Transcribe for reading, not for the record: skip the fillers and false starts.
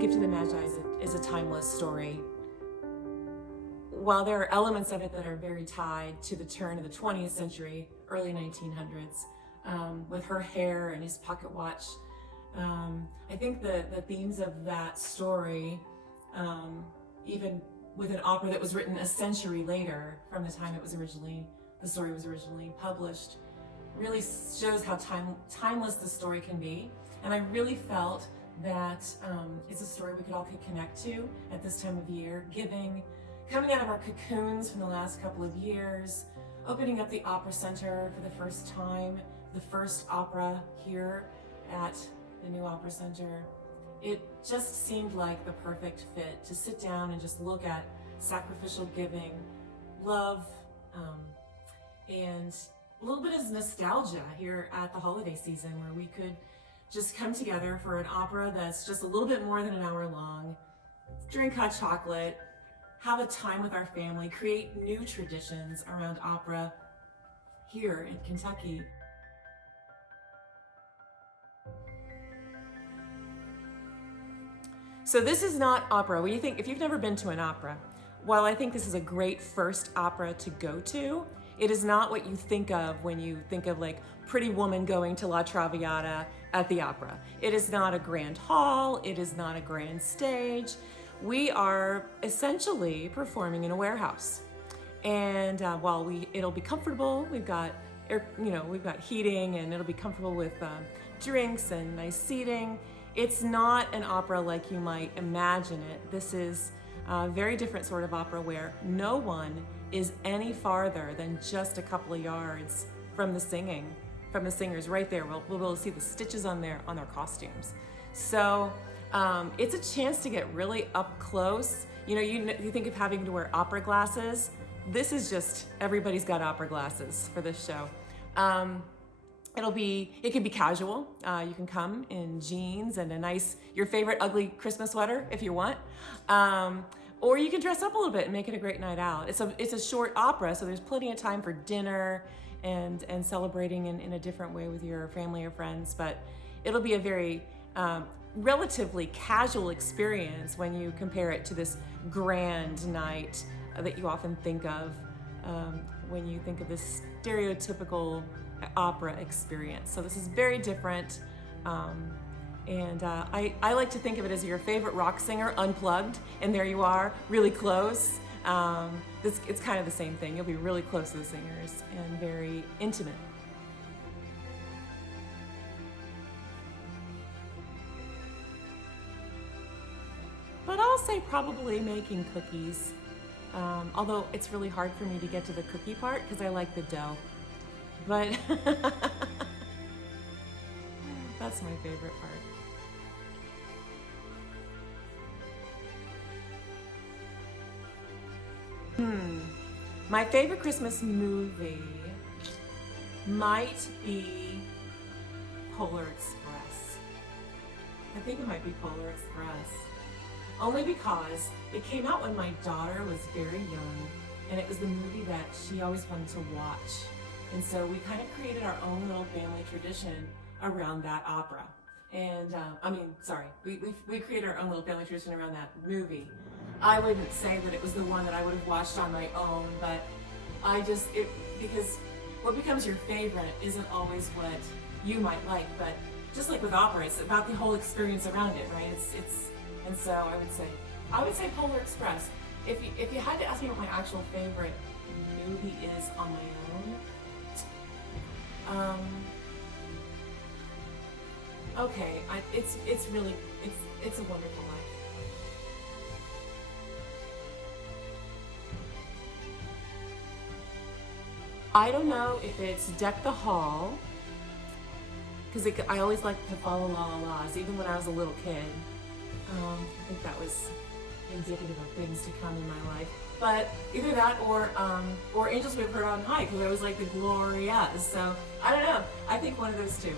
Gift of the Magi is a timeless story. While there are elements of it that are very tied to the turn of the 20th century, early 1900s, with her hair and his pocket watch, I think the themes of that story, even with an opera that was written a century later from the time the story was originally published, really shows how timeless the story can be. And I really felt that it's a story we all could connect to at this time of year, coming out of our cocoons from the last couple of years, opening up the Opera Center for the first time, the first opera here at the new Opera Center. It just seemed like the perfect fit to sit down and just look at sacrificial giving, love, and a little bit of nostalgia here at the holiday season, where we could just come together for an opera that's just a little bit more than an hour long, drink hot chocolate, have a time with our family, create new traditions around opera here in Kentucky. So this is not opera. If you've never been to an opera, while I think this is a great first opera to go to, it is not what you think of when you think of like Pretty Woman going to La Traviata at the opera. It is not a grand hall, it is not a grand stage. We are essentially performing in a warehouse. And while it'll be comfortable, we've got heating, and it'll be comfortable with drinks and nice seating. It's not an opera like you might imagine it. This is a very different sort of opera where no one is any farther than just a couple of yards from the singers right there. We'll be able to see the stitches on their costumes. So it's a chance to get really up close. You think of having to wear opera glasses. This is just, everybody's got opera glasses for this show. It can be casual. You can come in jeans and your favorite ugly Christmas sweater if you want. Or you can dress up a little bit and make it a great night out. It's a short opera, so there's plenty of time for dinner and celebrating in a different way with your family or friends. But it'll be a very relatively casual experience when you compare it to this grand night that you often think of when you think of this stereotypical opera experience. So this is very different. I like to think of it as your favorite rock singer unplugged, and there you are, really close. It's kind of the same thing. You'll be really close to the singers and very intimate. But I'll say probably making cookies, although it's really hard for me to get to the cookie part because I like the dough. But that's my favorite part. My favorite Christmas movie might be Polar Express. I think it might be Polar Express. Only because it came out when my daughter was very young, and it was the movie that she always wanted to watch. And so we kind of created our own little family tradition around that opera. And we created our own little family tradition around that movie. I wouldn't say that it was the one that I would have watched on my own, but because what becomes your favorite isn't always what you might like, but just like with opera, it's about the whole experience around it, right? And so I would say Polar Express. If you had to ask me what my actual favorite movie is on my own, okay, it's A Wonderful Life. I don't know if it's Deck the Hall, because I always liked to follow La La La's, even when I was a little kid. I think that was indicative of things to come in my life. But either that or Angels We've Heard on High, because I was like the Glorias. So I don't know. I think one of those two.